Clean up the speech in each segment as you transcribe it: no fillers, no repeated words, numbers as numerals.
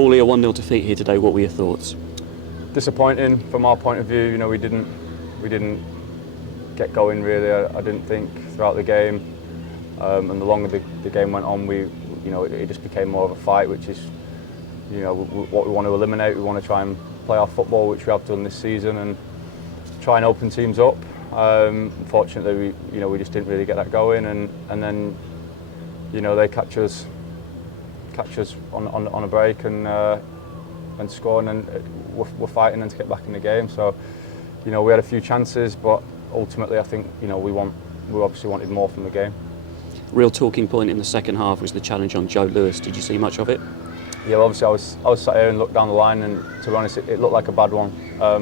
Paulie, a 1-0 defeat here today. What were your thoughts? Disappointing from our point of view. You know, we didn't get going really. I didn't think throughout the game, and the longer the game went on, it just became more of a fight, which is, what we want to eliminate. We want to try and play our football, which we have done this season, and try and open teams up. Unfortunately, we just didn't really get that going, and then, they catch us on a break and score, and then we're fighting and to get back in the game. So, we had a few chances, but ultimately, I think we obviously wanted more from the game. Real talking point in the second half was the challenge on Joe Lewis. Did you see much of it? Yeah, well, obviously I was sat here and looked down the line, and to be honest, it looked like a bad one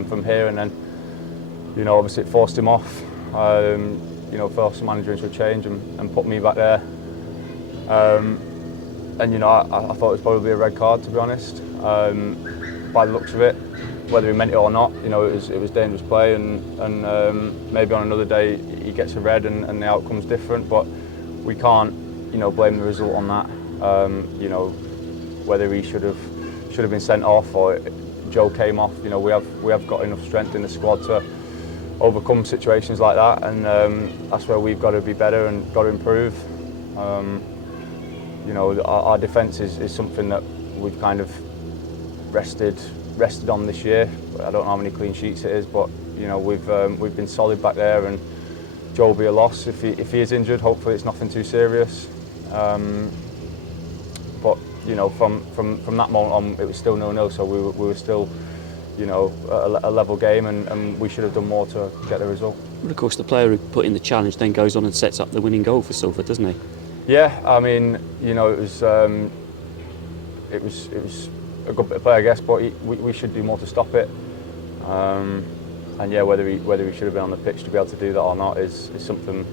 from here, and then obviously it forced him off. Forced the manager into a change and put me back there. I thought it was probably a red card, to be honest. By the looks of it, whether he meant it or not, it was dangerous play, and maybe on another day he gets a red and the outcome's different. But we can't, blame the result on that. Whether he should have been sent off or Joe came off. We have got enough strength in the squad to overcome situations like that, and that's where we've got to be better and got to improve. Our defence is something that we've kind of rested on this year. I don't know how many clean sheets it is, but we've been solid back there, and Joe will be a loss if he is injured. Hopefully it's nothing too serious. But from that moment on, it was still 0-0, so we were still a level game, and we should have done more to get the result. Well, of course, the player who put in the challenge then goes on and sets up the winning goal for Salford, doesn't he? Yeah, I mean, it was a good bit of play, I guess, but we should do more to stop it. And yeah, whether he should have been on the pitch to be able to do that or not is something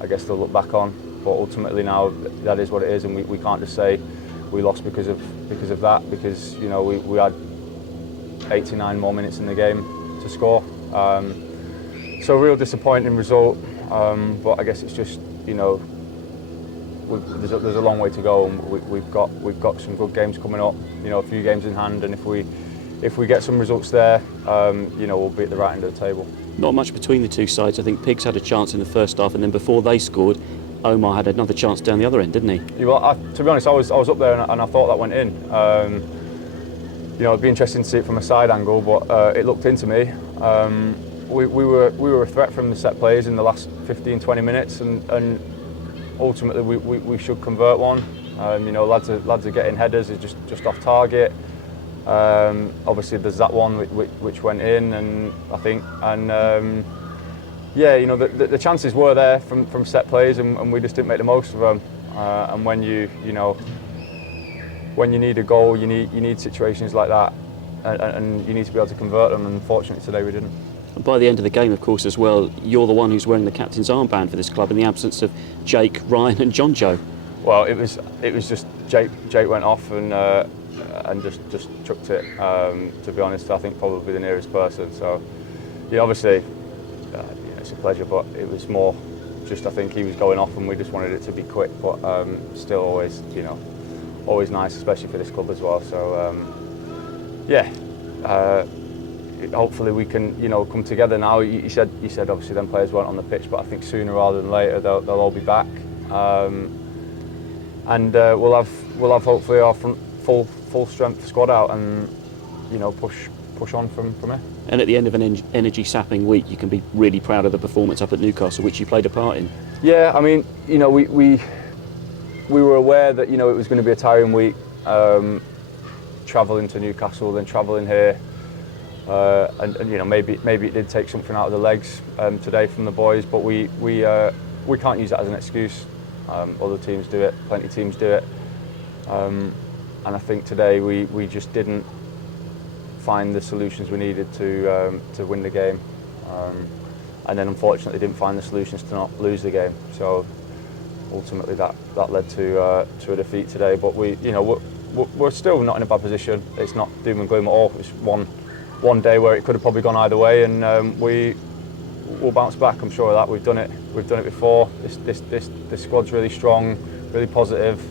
I guess they'll look back on. But ultimately now that is what it is, and we can't just say we lost because of that, because we had 89 more minutes in the game to score. So a real disappointing result, but I guess it's just there's a long way to go, and we've got some good games coming up. A few games in hand, and if we get some results there, we'll be at the right end of the table. Not much between the two sides. I think Pigs had a chance in the first half, and then before they scored, Omar had another chance down the other end, didn't he? Yeah, well, to be honest, I was up there and I thought that went in. It'd be interesting to see it from a side angle, but it looked into me. We were a threat from the set plays in the last 15-20 minutes, and ultimately we should convert one. Lads are getting headers, it's just off target. Obviously there's that one which went in, and I think, and the chances were there from set plays, and we just didn't make the most of them. And when when you need a goal, you need situations like that, and you need to be able to convert them. And unfortunately today we didn't. And by the end of the game, of course, as well, you're the one who's wearing the captain's armband for this club in the absence of Jake, Ryan, and John Joe. Well, it was just Jake went off and just chucked it. To be honest, I think probably the nearest person. So, obviously, it's a pleasure, but it was more just, I think he was going off, and we just wanted it to be quick. But still, always nice, especially for this club as well. So, hopefully we can come together now. You said obviously then players weren't on the pitch, but I think sooner rather than later they'll all be back, and we'll have hopefully our full strength squad out, and push on from here. And at the end of an energy sapping week, you can be really proud of the performance up at Newcastle, which you played a part in. Yeah, I mean, we were aware that it was going to be a tiring week, travelling to Newcastle, then travelling here. And maybe it did take something out of the legs today from the boys, but we can't use that as an excuse. Other teams do it, plenty of teams do it, and I think today we just didn't find the solutions we needed to win the game, and then unfortunately didn't find the solutions to not lose the game. So ultimately that led to a defeat today. But we're still not in a bad position. It's not doom and gloom at all. It's one day where it could have probably gone either way, and we'll bounce back. I'm sure of that. We've done it before. This squad's really strong, really positive.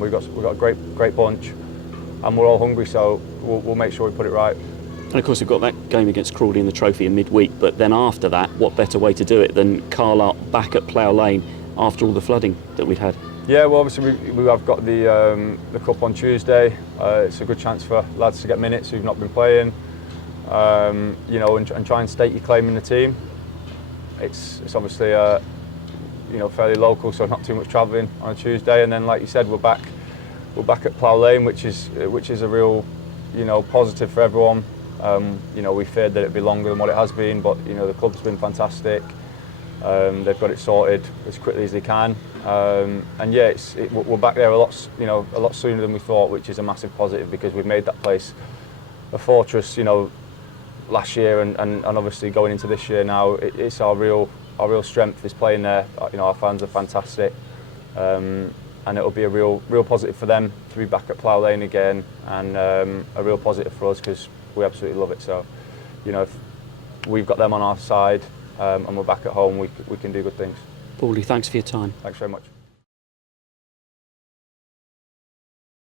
We've got a great bunch, and we're all hungry, so we'll make sure we put it right. And of course we've got that game against Crawley in the Trophy in midweek, but then after that, what better way to do it than Carlisle back at Plough Lane after all the flooding that we'd had? Yeah, well obviously we have got the Cup on Tuesday. It's a good chance for lads to get minutes who've not been playing, you know, and try and stake your claim in the team. It's obviously you know, fairly local, so not too much travelling on a Tuesday, and then like you said, we're back at Plough Lane, which is a real, you know, positive for everyone. You know, we feared that it'd be longer than what it has been, but you know, the club's been fantastic. They've got it sorted as quickly as they can, and yeah, we're back there a lot sooner than we thought, which is a massive positive because we've made that place a fortress, you know, last year and obviously going into this year now. It's our real strength is playing there. You know, our fans are fantastic, and it'll be a real positive for them to be back at Plough Lane again, and a real positive for us because we absolutely love it. So, you know, if we've got them on our side and we're back at home, we can do good things. Paulie, thanks for your time. Thanks very much.